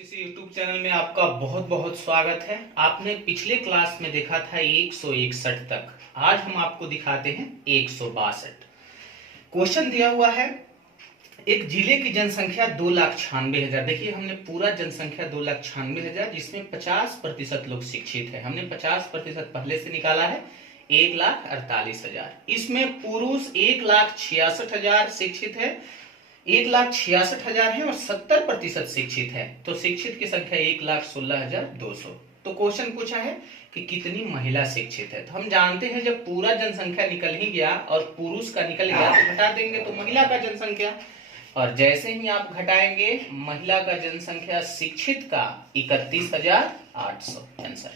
इस YouTube channel में आपका बहुत बहुत स्वागत है। आपने पिछले क्लास में देखा था 161 तक। आज हम आपको दिखाते हैं 162। क्वेश्चन दिया हुआ है, एक जिले की जनसंख्या 2,96,000। देखिए हमने पूरा जनसंख्या 2,96,000 जिसमें 50% लोग शिक्षित है। हमने 50% पहले से निकाला है 1,48,000। इसमें पुरुष 1,66,000 शिक्षित है, 1,66,000 है और 70% शिक्षित है, तो शिक्षित की संख्या 1,16,200। तो क्वेश्चन पूछा है कि कितनी महिला शिक्षित है। तो हम जानते हैं जब पूरा जनसंख्या निकल ही गया और पुरुष का निकल गया तो घटा देंगे तो महिला का जनसंख्या, और जैसे ही आप घटाएंगे महिला का जनसंख्या शिक्षित का 31,800 आंसर।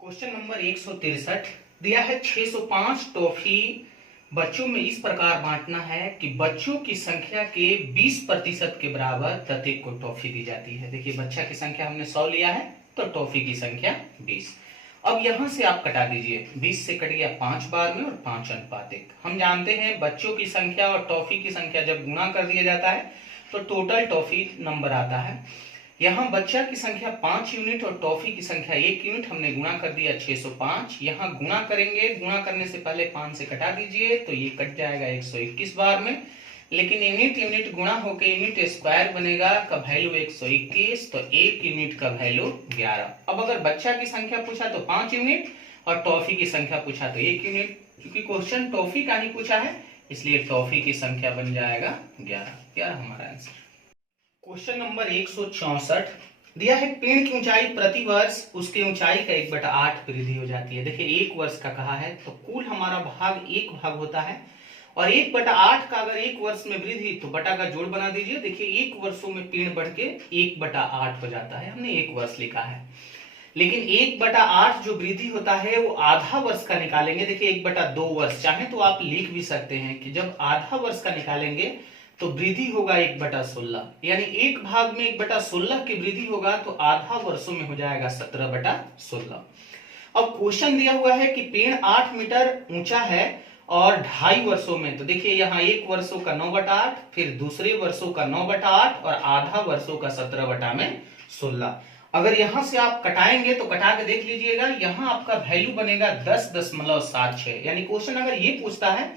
क्वेश्चन नंबर 163 दिया है 605 टॉफी बच्चों में इस प्रकार बांटना है कि बच्चों की संख्या के 20% के बराबर प्रत्येक को टॉफी दी जाती है। देखिए बच्चा की संख्या हमने 100 लिया है तो टॉफी की संख्या 20। अब यहां से आप कटा दीजिए, 20 से कट गया 5 बार में और 5:1। हम जानते हैं बच्चों की संख्या और टॉफी की संख्या जब गुणा कर दिया जाता है तो टोटल टॉफी नंबर आता है। यहाँ बच्चा की संख्या 5 यूनिट और टॉफी की संख्या 1 यूनिट, हमने गुणा कर दिया 605। यहाँ गुणा करेंगे, गुणा करने से पहले 5 से कटा दीजिए तो ये कट जाएगा 121 बार में, लेकिन यूनिट गुणा होकर यूनिट स्क्वायर बनेगा का वैल्यू 121, तो 1 यूनिट का वैल्यू 11। अब अगर बच्चा की संख्या पूछा तो 5 यूनिट और टॉफी की संख्या पूछा तो 1 यूनिट। क्योंकि क्वेश्चन टॉफी का ही पूछा है इसलिए टॉफी की संख्या बन जाएगा 11 हमारा आंसर। क्वेश्चन नंबर 164 दिया है पेड़ की ऊंचाई प्रति वर्ष उसकी ऊंचाई का 1/8 वृद्धि हो जाती है। देखिए 1 वर्ष का कहा है तो कुल हमारा भाग 1 भाग होता है और 1/8 का अगर 1 वर्ष में वृद्धि तो बटा का जोड़ बना दीजिए। देखिए 1 वर्षों में पेड़ बढ़ के 1/8 हो जाता है, हमने 1 वर्ष लिखा है, लेकिन 1/8 जो वृद्धि होता है वो आधा वर्ष का निकालेंगे। देखिए 1/2 वर्ष चाहे तो आप लिख भी सकते हैं कि जब आधा वर्ष का निकालेंगे तो वृद्धि होगा 1/16, यानी एक भाग में 1/16 की वृद्धि होगा तो आधा वर्षों में हो जाएगा 17/16। अब क्वेश्चन दिया हुआ है कि पेड़ 8 मीटर ऊंचा है और 2.5 वर्षों में, तो देखिए यहाँ 1 वर्षों का 9/8, फिर दूसरे वर्षों का 9/8 और आधा वर्षों का 17/16। अगर यहां से आप कटाएंगे तो कटा के देख लीजिएगा, यहाँ आपका वैल्यू बनेगा 10.76। यानी क्वेश्चन अगर ये पूछता है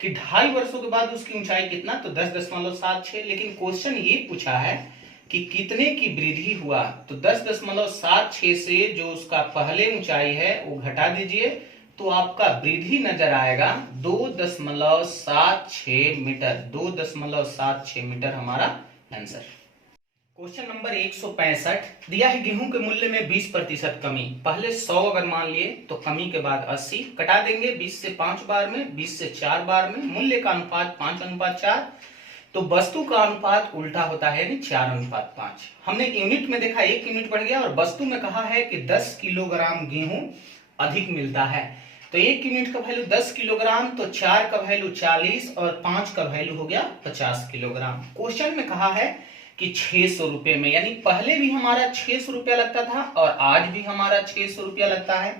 कि 2.5 वर्षों के बाद उसकी ऊंचाई कितना, तो 10.76, लेकिन क्वेश्चन ये पूछा है कि कितने की वृद्धि हुआ, तो 10.76 से जो उसका पहले ऊंचाई है वो घटा दीजिए तो आपका वृद्धि नजर आएगा 2.76 मीटर। 2.76 मीटर हमारा आंसर। क्वेश्चन नंबर 165 दिया है गेहूं के मूल्य में 20% कमी। पहले 100 अगर मान लिए तो कमी के बाद 80, कटा देंगे 20 से 5 बार में, 20 से 4 बार में, मूल्य का अनुपात 5:4, तो वस्तु का अनुपात उल्टा होता है यानी 4:5। हमने यूनिट में देखा 1 यूनिट बढ़ गया और वस्तु में कहा है कि 10 किलोग्राम गेहूं अधिक मिलता है, तो 1 यूनिट का वैल्यू 10 किलोग्राम, तो 4 का वैल्यू 40 और 5 का वैल्यू हो गया 50 किलोग्राम। क्वेश्चन में कहा है कि 600 रुपए में, यानी पहले भी हमारा 600 रुपया लगता था और आज भी हमारा 600 रुपया लगता है।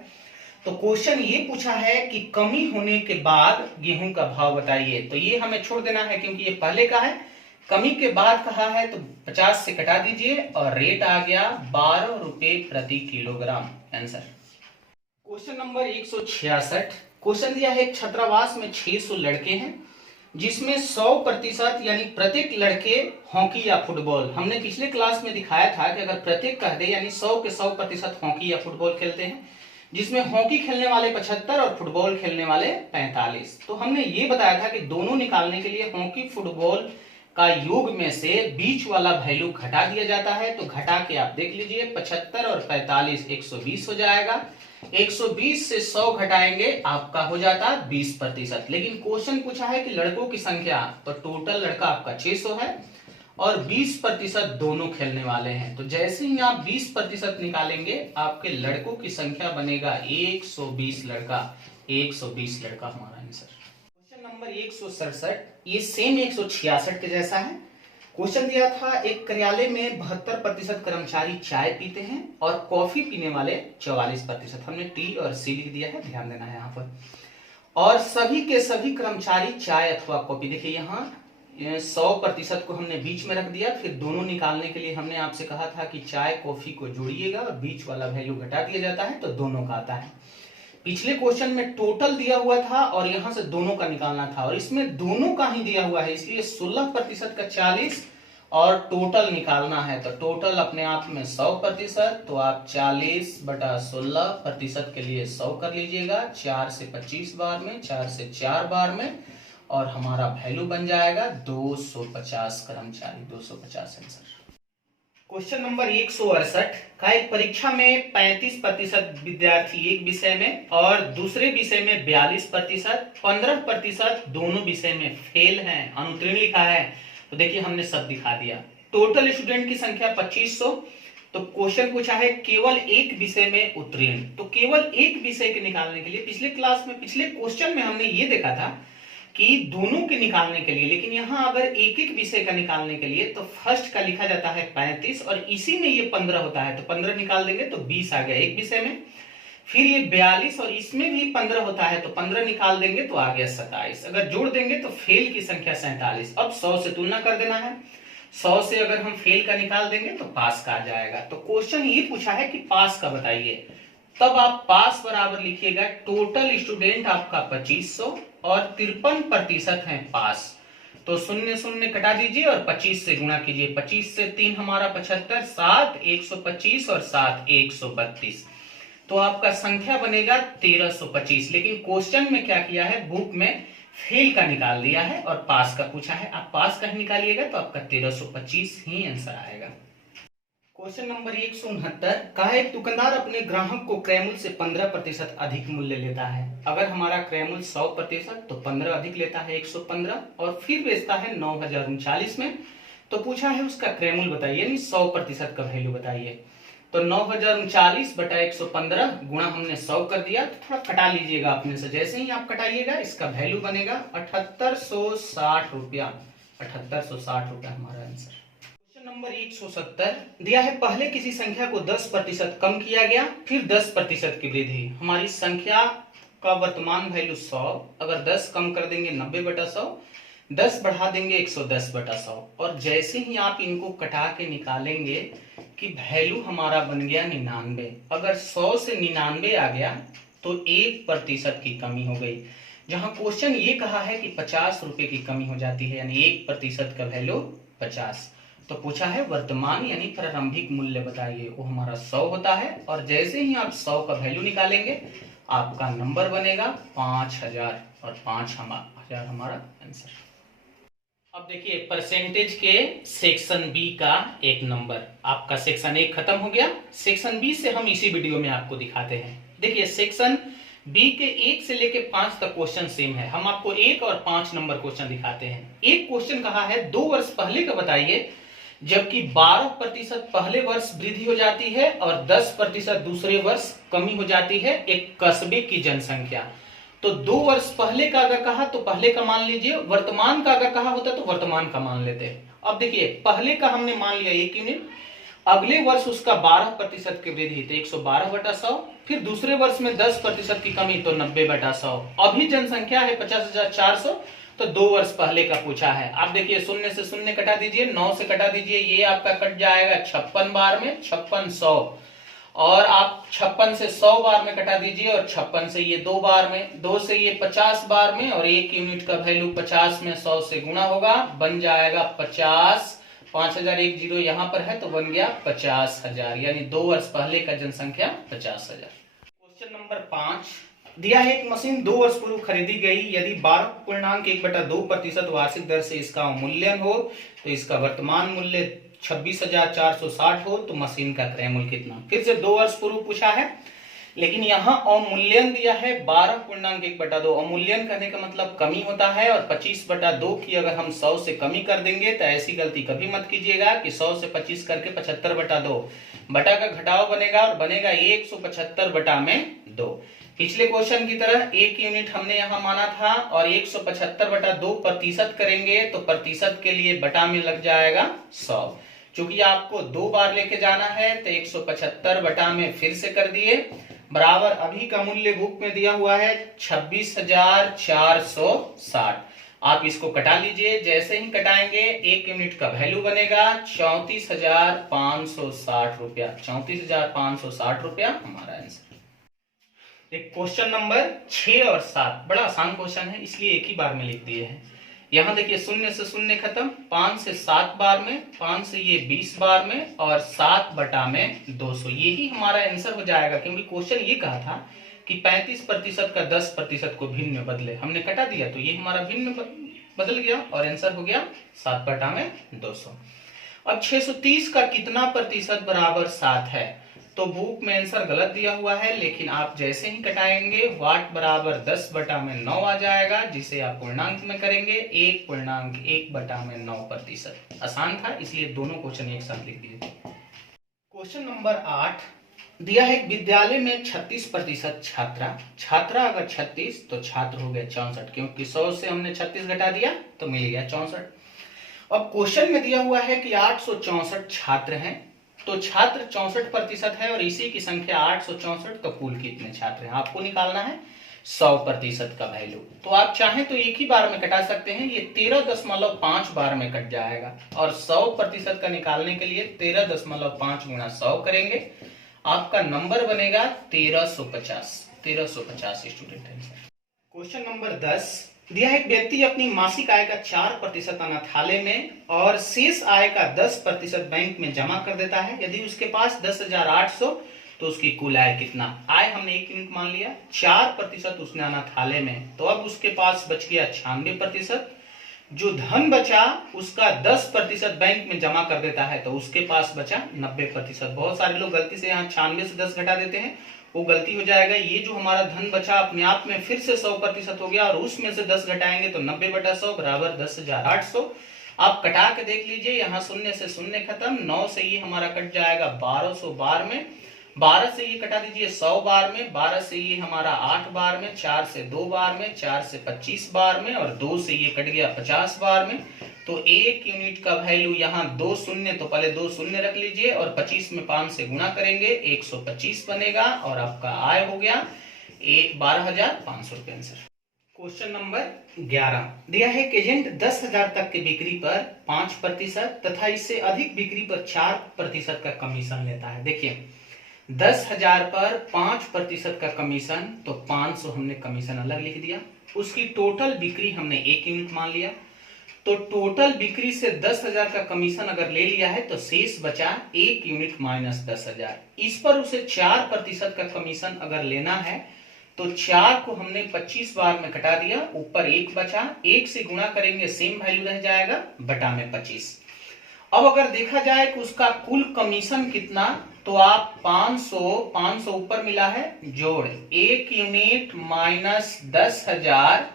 तो क्वेश्चन ये पूछा है कि कमी होने के बाद गेहूं का भाव बताइए, तो ये हमें छोड़ देना है क्योंकि ये पहले का है। कमी के बाद कहा है तो 50 से कटा दीजिए और रेट आ गया 12 रुपए प्रति kilogram answer. Question number 166 question दिया है एक छात्रावास में 600 लड़के हैं जिसमें 100% यानी प्रत्येक लड़के हॉकी या फुटबॉल, हमने पिछले क्लास में दिखाया था कि अगर प्रत्येक कह दे यानी 100 के 100% हॉकी या फुटबॉल खेलते हैं, जिसमें हॉकी खेलने वाले 75 और फुटबॉल खेलने वाले 45। तो हमने ये बताया था कि दोनों निकालने के लिए हॉकी फुटबॉल का योग में से बीच वाला वैल्यू घटा दिया जाता है, तो घटा के आप देख लीजिए 75 और 45 120 हो जाएगा। 120 से 100 घटाएंगे आपका हो जाता 20%, लेकिन क्वेश्चन पूछा है कि लड़कों की संख्या, तो टोटल लड़का आपका 600 है और 20% दोनों खेलने वाले हैं, तो जैसे ही आप 20% निकालेंगे आपके लड़कों की संख्या बनेगा 120 लड़का। 120 लड़का हमारा आंसर। क्वेश्चन नंबर 167 ये सेम 166 के जैसा है। क्वेश्चन दिया था एक कार्यालय में 72% कर्मचारी चाय पीते हैं और कॉफी पीने वाले 44%। हमने टी और सी लिख दिया है, ध्यान देना है यहाँ पर। और सभी के सभी कर्मचारी चाय अथवा कॉफी, देखिए यहाँ 100% को हमने बीच में रख दिया, फिर दोनों निकालने के लिए हमने आपसे कहा था कि चाय कॉफी को जोड़िएगा और बीच वाला वैल्यू घटा दिया जाता है तो दोनों का आता है। पिछले क्वेश्चन में टोटल दिया हुआ था और यहां से दोनों का निकालना था, और इसमें दोनों का ही दिया हुआ है, इसलिए 16% का 40 और टोटल निकालना है तो टोटल अपने आप में 100%, तो आप 40/16% के लिए 100 कर लीजिएगा, 4 से 25 बार में, 4 से 4 बार में, और हमारा वैल्यू बन जाएगा 250 कर्मचारी, 250 आंसर। क्वेश्चन नंबर 168 का एक परीक्षा में 35% विद्यार्थी एक विषय में और दूसरे विषय में 42%, 15% दोनों विषय में फेल हैं, अनुत्तीर्ण लिखा है। तो देखिए हमने सब दिखा दिया। टोटल स्टूडेंट की संख्या 2500। तो क्वेश्चन पूछा है केवल एक विषय में उत्तीर्ण, तो केवल एक विषय के निकालने के लिए पिछले क्लास में, पिछले क्वेश्चन में हमने ये देखा था कि दोनों के निकालने के लिए, लेकिन यहां अगर एक एक विषय का निकालने के लिए तो फर्स्ट का लिखा जाता है 35 और इसी में ये 15 होता है, तो 15 निकाल देंगे तो 20 आ गया एक विषय में। फिर ये 42 और इसमें भी 15 होता है तो 15 निकाल देंगे तो आ गया 27। अगर जोड़ देंगे तो फेल की संख्या 47। अब 100 से तुलना कर देना है, 100 से अगर हम फेल का निकाल देंगे तो पास का आ जाएगा। तो क्वेश्चन ये पूछा है कि पास का बताइए, तब आप पास बराबर लिखिएगा टोटल स्टूडेंट आपका 2500 और 53% है पास, तो 0 0 कटा दीजिए और 25 से गुणा कीजिए, 25 से 3 हमारा 75, 7 125 और 7 132, तो आपका संख्या बनेगा 1325। लेकिन क्वेश्चन में क्या किया है, बुक में फेल का निकाल दिया है और पास का पूछा है, आप पास का ही निकालिएगा तो आपका 1325 ही आंसर आएगा। क्वेश्चन नंबर 169 का है एक दुकानदार अपने ग्राहक को क्रय मूल्य से 15% अधिक मूल्य लेता है। अगर हमारा क्रय मूल्य 100% तो 15 अधिक लेता है 115 और फिर बेचता है 9039 में, तो पूछा है उसका क्रय मूल्य बताइए, यानी 100% का वैल्यू बताइए। तो 9039/115 गुणा हमने 100 कर दिया, तो थोड़ा कटा लीजिएगा अपने से, जैसे ही आप कटाइएगा इसका वैल्यू बनेगा 7860 रुपया, 7860 रुपया हमारा आंसर। क्वेश्चन नंबर 170 दिया है पहले किसी संख्या को 10% कम किया गया, फिर 10% की वृद्धि। हमारी संख्या का वर्तमान वैल्यू 100, अगर 10 कम कर देंगे 90/100, 10 बढ़ा देंगे 110/100, और जैसे ही आप इनको कटा के निकालेंगे कि वैल्यू हमारा बन गया 99। अगर 100 से 99 आ गया तो 1% की कमी हो गई। जहां क्वेश्चन ये कहा है कि 50 रुपए की कमी हो जाती है, यानी 1% का वैल्यू 50, तो पूछा है वर्तमान यानी प्रारंभिक मूल्य बताइए, वो हमारा 100 होता है, और जैसे ही आप 100 का वैल्यू निकालेंगे आपका नंबर बनेगा 5000 और 5000 हमारा आंसर। अब देखिए परसेंटेज के सेक्शन बी का एक नंबर, आपका सेक्शन 1 खत्म हो गया, सेक्शन बी से हम इसी वीडियो में आपको दिखाते हैं। देखिए सेक्शन बी के 1 से लेके 5 तक क्वेश्चन सेम है, हम आपको 1 और 5 नंबर क्वेश्चन दिखाते हैं। एक क्वेश्चन कहा है 2 वर्ष पहले का बताइए, जबकि 12% पहले वर्ष वृद्धि हो जाती है और 10% दूसरे वर्ष कमी हो जाती है एक कस्बे की जनसंख्या। तो 2 वर्ष पहले का अगर कहा तो पहले का मान लीजिए, वर्तमान का अगर कहा होता तो वर्तमान का मान लेते। अब देखिए पहले का हमने मान लिया 1 यूनिट, अगले वर्ष उसका 12% की वृद्धि तो 112/100, फिर दूसरे वर्ष में 10% की कमी तो 90/100। अभी जनसंख्या है 50,400, तो 2 वर्ष पहले का पूछा है। आप देखिए 0 से 0 कटा दीजिए, 9 से कटा दीजिए, ये आपका कट जाएगा 56 बार में, 5600, और आप 56 से 100 बार में कटा दीजिए, और 56 से ये 2 बार में, 2 से ये 50 बार में, और 1 यूनिट का वैल्यू 50 में 100 से गुणा होगा, बन जाएगा 50, 5010 यहाँ पर है तो बन गया 50,000, यानी 2 वर्ष पहले का जनसंख्या 50,000। क्वेश्चन नंबर 5 दिया है एक मशीन 2 वर्ष पूर्व खरीदी गई, यदि 12.1/2% वार्षिक दर से इसका अवमूल्यन हो तो इसका वर्तमान मूल्य 26,460 हो, तो मशीन का क्रय मूल्य कितना। फिर से 2 वर्ष पूर्व पूछा है, लेकिन यहाँ अवमूल्यन दिया है 12.1/2। अवमूल्यन करने का मतलब कमी होता है, और 25/2 की अगर हम 100 से कमी कर देंगे तो ऐसी गलती कभी मत कीजिएगा कि 100 से 25 करके 75/2, बटा का घटाव बनेगा और बनेगा 175/2। पिछले क्वेश्चन की तरह 1 यूनिट हमने यहाँ माना था, और 175/2% करेंगे तो प्रतिशत के लिए बटा में लग जाएगा 100। चूंकि आपको 2 बार लेके जाना है तो 175 बटा में फिर से कर दिए, बराबर अभी का मूल्य बुक में दिया हुआ है 26,460। आप इसको कटा लीजिए। जैसे ही कटाएंगे 1 यूनिट का वैल्यू बनेगा 34,560 रुपया। 34,560 रुपया हमारा आंसर। एक क्वेश्चन नंबर 6 और 7 बड़ा आसान क्वेश्चन है, इसलिए एक ही बार में लिख दिए हैं। यहाँ देखिए 0 से 0 खत्म, 5 से 7 बार में, 5 से ये 20 बार में और 7 बटा में 200, यही हमारा आंसर हो जाएगा। क्योंकि क्वेश्चन ये कहा था कि 35% का 10% को भिन्न में बदले, हमने कटा दिया तो ये हमारा भिन्न में बदल गया और आंसर हो गया 7 बटा में 200। अब 630 का कितना प्रतिशत बराबर 7 है, तो बुक में आंसर गलत दिया हुआ है, लेकिन आप जैसे ही कटाएंगे वाट बराबर 10 बटा में 9 आ जाएगा, जिसे आप पूर्णांक में करेंगे 1.1 बटा में 9%। आसान था, इसलिए दोनों क्वेश्चन एक साथ लिख दिए। क्वेश्चन नंबर 8 दिया है, विद्यालय में 36% छात्रा अगर 36 तो छात्र हो गया 64, क्योंकि 100 से हमने 36 घटा दिया तो मिल गया 64। अब क्वेश्चन में दिया हुआ है कि 864 छात्र हैं, तो छात्र 64% है और इसी की संख्या 864, तो कुल कितने छात्र हैं आपको निकालना है 100% का वैल्यू। तो आप चाहें तो एक ही बार में कटा सकते हैं, ये 13.5 बार में कट जाएगा और 100% का निकालने के लिए 13.5 गुणा 100 करेंगे, आपका नंबर बनेगा 1350 स्टूडेंट है। क्वेश्चन नंबर 10 दिया है, एक व्यक्ति अपनी मासिक आय का 4% अनाथालय में और शेष आय का 10% बैंक में जमा कर देता है। यदि उसके पास 10,800 तो उसकी कुल आय कितना। आय हमने 1 यूनिट मान लिया, 4% उसने अनाथालय में, तो अब उसके पास बच गया 96%। जो धन बचा उसका 10% बैंक में जमा कर देता है, तो उसके पास बचा 90%। बहुत सारे लोग गलती से यहाँ 96 से 10 घटा देते हैं, वो गलती हो जाएगा। ये जो हमारा धन बचा अपने आप में फिर से 100% हो गया और उसमें से 10 घटाएंगे तो 90 बटा 100 बराबर 10,800। आप कटा के देख लीजिए, यहाँ 0 से 0 खत्म, 9 से ये हमारा कट जाएगा 1200 बार में, 12 से ये कटा दीजिए 100 बार में, 12 से ये हमारा 8 बार में, 4 से 2 बार में, 4 से 25 बार में और 2 से ये कट गया 50 बार में। तो 1 यूनिट का वैल्यू यहाँ 2 शून्य, तो पहले 2 शून्य रख लीजिए और 25 में 5 से गुणा करेंगे 125 बनेगा और आपका आय हो गया 12,500 रुपये आंसर। क्वेश्चन नंबर 11 दिया है, एजेंट 10,000 तक की बिक्री पर 5% तथा इससे अधिक बिक्री पर 4% का कमीशन लेता है। देखिए 10,000 पर 5% का कमीशन, तो 500 हमने कमीशन अलग लिख दिया। उसकी टोटल बिक्री हमने 1 यूनिट मान लिया, तो टोटल बिक्री से 10,000 का कमीशन अगर ले लिया है तो शेष बचा 1 यूनिट माइनस 10,000। इस पर उसे 4% का कमीशन अगर लेना है तो 4 को हमने 25 बार में कटा दिया, ऊपर 1 बचा, 1 से गुणा करेंगे सेम वैल्यू रह जाएगा बटा में 25। अब अगर देखा जाए कि उसका कुल कमीशन कितना, तो आप 500 ऊपर मिला है जोड़ 1 यूनिट माइनस 10,000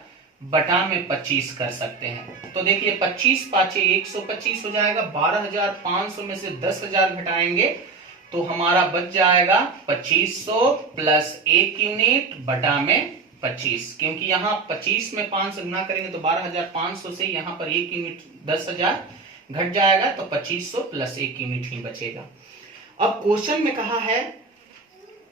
बटा में 25 कर सकते हैं। तो देखिए 25 पाँचे 125 हो जाएगा, 12,500 में से 10,000 घटाएंगे तो हमारा बच जाएगा 2500 प्लस 1 यूनिट बटा में 25, क्योंकि यहाँ 25 में 5 से गुणा करेंगे तो 12,500 से यहाँ पर 1 यूनिट 10,000 घट जाएगा, तो 2500 प्लस 1 यूनिट ही बचेगा। अब क्वेश्चन में कहा है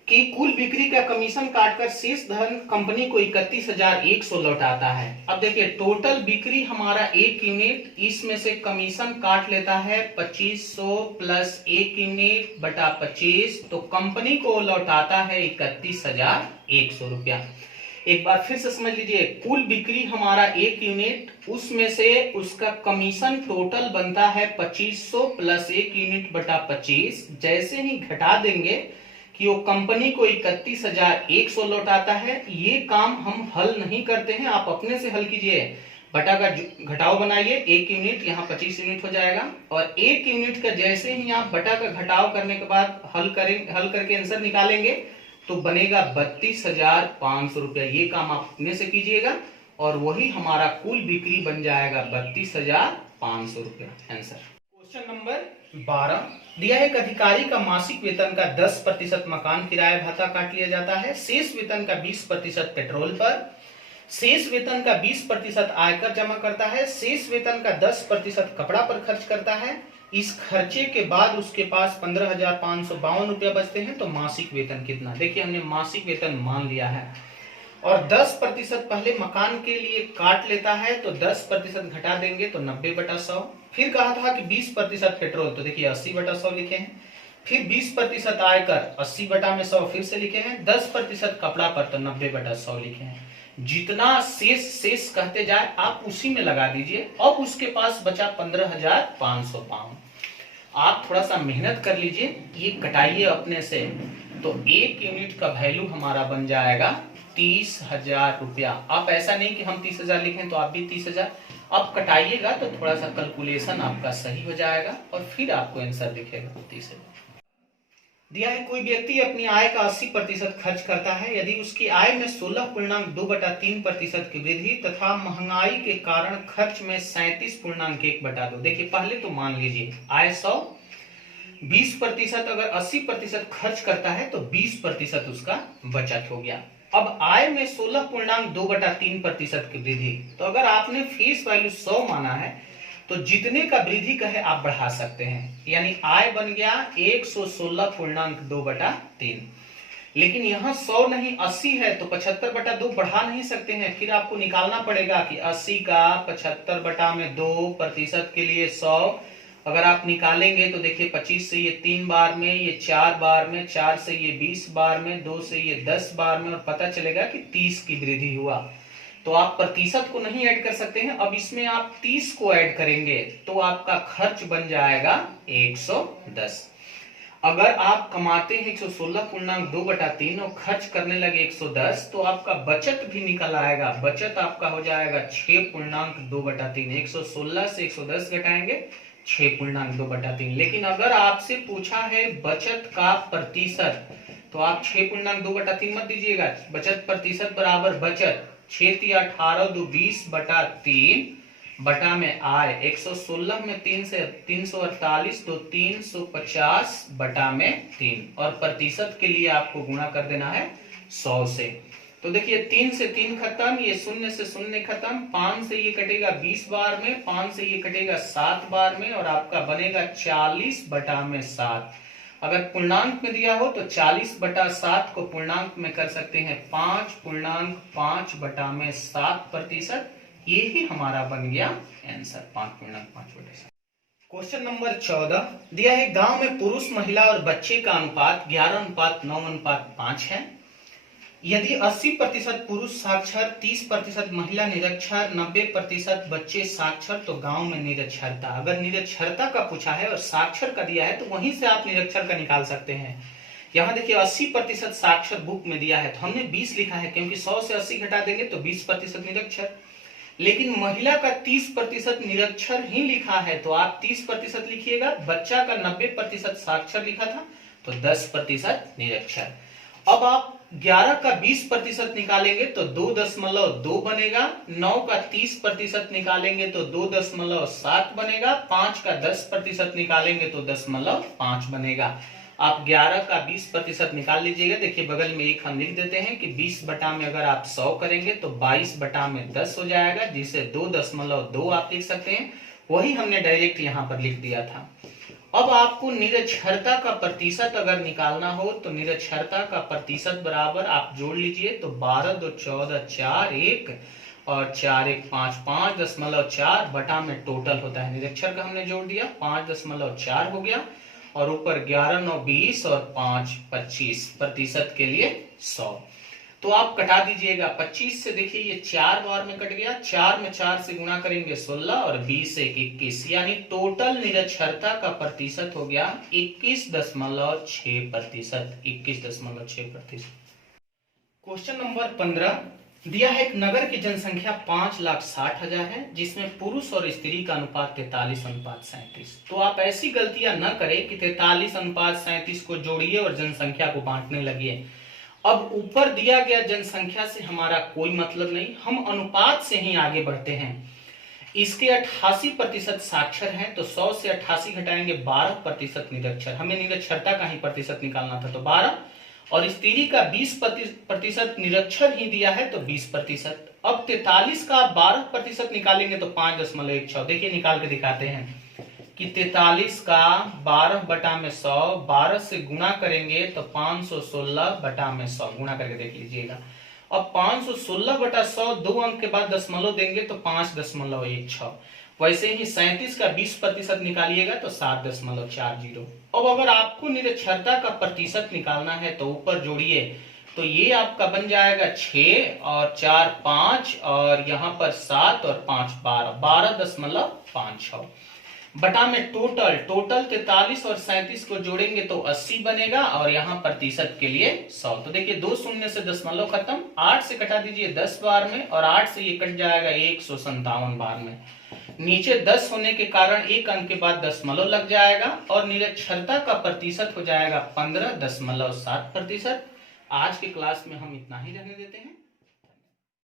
कि कुल बिक्री का कमीशन काटकर शेष धन कंपनी को 31,100 लौटाता है। अब देखिए टोटल बिक्री हमारा 1 यूनिट, इसमें से कमीशन काट लेता है 2500 प्लस 1 यूनिट बटा 25, तो कंपनी को लौटाता है 31,100 रुपया। एक बार फिर से समझ लीजिए, कुल बिक्री हमारा 1 यूनिट, उसमें से उसका कमीशन टोटल बनता है 2500 प्लस 1 यूनिट बटा 25। जैसे ही घटा देंगे कि वो कंपनी को 31,100 लौटाता है, ये काम हम हल नहीं करते हैं, आप अपने से हल कीजिए। बटा का घटाव बनाइए, 1 यूनिट यहाँ 25 यूनिट हो जाएगा और 1 यूनिट का जैसे ही आप बटा का घटाव करने के बाद हल करके आंसर निकालेंगे तो बनेगा 32,500 रुपया। ये काम आप अपने से कीजिएगा और वही हमारा कुल बिक्री बन जाएगा 32,500 रुपया आंसर। क्वेश्चन नंबर 12 दिया है, एक अधिकारी का मासिक वेतन का 10% मकान किराया भत्ता काट लिया जाता है, शेष वेतन का 20% पेट्रोल पर, शेष वेतन का 20% आयकर जमा करता है, शेष वेतन का 10% कपड़ा पर खर्च करता है। इस खर्चे के बाद उसके पास 15,552 रुपया बचते हैं, तो मासिक वेतन कितना। देखिए हमने मासिक वेतन मान लिया है, और 10% पहले मकान के लिए काट लेता है, तो 10% घटा देंगे तो 90/100। फिर कहा था कि 20% पेट्रोल, तो देखिए 80/100 लिखे हैं। फिर 20% आयकर, 80/100 फिर से लिखे हैं। 10% कपड़ा पर, तो 90/100 लिखे हैं। जितना शेष कहते जाए आप उसी में लगा दीजिए। अब उसके पास बचा 15,552। आप थोड़ा सा मेहनत कर लीजिए, ये कटाइए अपने से, तो 1 यूनिट का वैल्यू हमारा बन जाएगा 30,000 रुपया। आप ऐसा नहीं कि हम 30,000 लिखें तो आप भी 30,000, आप कटाइएगा तो थोड़ा सा कैलकुलेशन आपका सही हो जाएगा और फिर आपको आंसर दिखेगा 30,000। दिया है कोई व्यक्ति अपनी आय का 80% खर्च करता है। यदि उसकी आय में 16.2/3% की वृद्धि तथा महंगाई के कारण खर्च में 37.1/2। देखिए पहले तो मान लीजिए आय 100, 20% अगर 80% खर्च करता है तो 20% उसका बचत हो गया। अब आय में 16.2/3% की वृद्धि, तो अगर आपने फेस वैल्यू 100 माना है तो जितने का वृद्धि कहे आप बढ़ा सकते हैं, यानी आय बन गया 116.2/3। लेकिन यहाँ 100 नहीं 80 है तो 75/2 बढ़ा नहीं सकते हैं। फिर आपको निकालना पड़ेगा कि 80 का 75/2% के लिए 100 अगर आप निकालेंगे तो देखिए 25 से ये 3 बार में, ये 4 बार में, 4 से ये 20 बार में, 2 से ये 10 बार में, और पता चलेगा कि 30 की वृद्धि हुआ। तो आप प्रतिशत को नहीं ऐड कर सकते हैं। अब इसमें आप 30 को ऐड करेंगे तो आपका खर्च बन जाएगा 110। अगर आप कमाते हैं 116.2/3 और खर्च करने लगे 110, तो आपका बचत भी निकल आएगा। बचत आपका हो जाएगा 6.2/3। 116 से 110 घटाएंगे 6.2/3। लेकिन अगर आपसे पूछा है बचत का प्रतिशत, तो आप 6.2/3 मत दीजिएगा। बचत प्रतिशत बराबर बचत 6 × 18 = 20/3 बटा में आय 116 में 3 से 348 तो 350 बटा में 3, और प्रतिशत के लिए आपको गुणा कर देना है 100 से। तो देखिए 3 से 3 खत्म, ये 0 से 0 खत्म, 5 से ये कटेगा 20 बार में, 5 से ये कटेगा 7 बार में, और आपका बनेगा 40 बटा में 7। अगर पूर्णांक में दिया हो तो 40/7 को पूर्णांक में कर सकते हैं 5.5 बटा में 7%। ये ही हमारा बन गया आंसर 5.5/7। क्वेश्चन नंबर 14 दिया है गांव में पुरुष महिला और बच्चे का अनुपात 11:9:5 है। यदि 80% पुरुष साक्षर, 30% महिला निरक्षर, 90% बच्चे साक्षर, तो गांव में निरक्षरता। अगर निरक्षरता का पूछा है और साक्षर का दिया है तो वहीं से आप निरक्षर का निकाल सकते हैं। यहाँ देखिए 80% साक्षर बुक में दिया है तो हमने 20 लिखा है, क्योंकि 100 से 80 घटा देंगे तो 20% निरक्षर। लेकिन महिला का 30% निरक्षर ही लिखा है तो आप 30% लिखिएगा। बच्चा का 90% साक्षर लिखा था तो 10% निरक्षर। अब आप 11 का 20% निकालेंगे तो 2.2 बनेगा। 9 का 30% निकालेंगे तो 2.7 बनेगा। 5 का 10% निकालेंगे तो 10.5 बनेगा। आप 11 का 20% निकाल लीजिएगा। देखिए बगल में एक हम लिख देते हैं कि 20 बटा में अगर आप 100 करेंगे तो 22 बटा में 10 हो जाएगा, जिसे 2.2 आप लिख सकते हैं। वही हमने डायरेक्ट यहाँ पर लिख दिया था। अब आपको निरक्षरता का प्रतिशत अगर निकालना हो तो निरक्षरता का प्रतिशत बराबर आप जोड़ लीजिए तो 12 2 14 4 1 और 4 1 5 5.4 बटा में टोटल होता है। निरक्षर का हमने जोड़ दिया 5.4 हो गया, और ऊपर 11 9 20 और 5 25% के लिए 100। तो आप कटा दीजिएगा 25 से। देखिए ये 4 बार में कट गया, 4 में 4 से गुणा करेंगे 16 और 20 से 21, यानी टोटल निरक्षरता का प्रतिशत हो गया 21.6%। 21.6%। क्वेश्चन नंबर 15 दिया है एक नगर की जनसंख्या 5,60,000 है, जिसमें पुरुष और स्त्री का अनुपात 43:37। तो आप ऐसी गलतियां न करें कि 43:37 को जोड़िए और जनसंख्या को बांटने लगिए। अब ऊपर दिया गया जनसंख्या से हमारा कोई मतलब नहीं, हम अनुपात से ही आगे बढ़ते हैं। इसके 88% साक्षर हैं तो 100 से 88 घटाएंगे 12% निरक्षर। हमें निरक्षरता का ही प्रतिशत निकालना था तो 12, और स्त्री का 20% निरक्षर ही दिया है तो 20%। अब 43 का 12% निकालेंगे तो 5.16। देखिए निकाल के दिखाते हैं कि 43 का 12 बटा में 100, 12 से गुणा करेंगे तो 516 बटा में 100 गुणा करके देख लीजिएगा। और 516/100 2 अंक के बाद दशमलव देंगे तो 5.16। वैसे ही 37 का 20% निकालिएगा तो 7.40। अब अगर आपको निरक्षरता का प्रतिशत निकालना है तो ऊपर जोड़िए, तो ये आपका बन जाएगा 6 और 4 5 और यहाँ पर 7 और 5 12, 12.56 बटा में टोटल 43 और 37 को जोड़ेंगे तो 80 बनेगा और यहाँ प्रतिशत के लिए 100। तो देखिए 2 शून्य से दशमलव खत्म, 8 से घटा दीजिए 10 बार में और 8 से ये कट जाएगा 157 बार में। नीचे 10 होने के कारण एक अंक के बाद दशमलव लग जाएगा और निरक्षरता का प्रतिशत हो जाएगा 15.7%। आज के क्लास में हम इतना ही रहने देते हैं।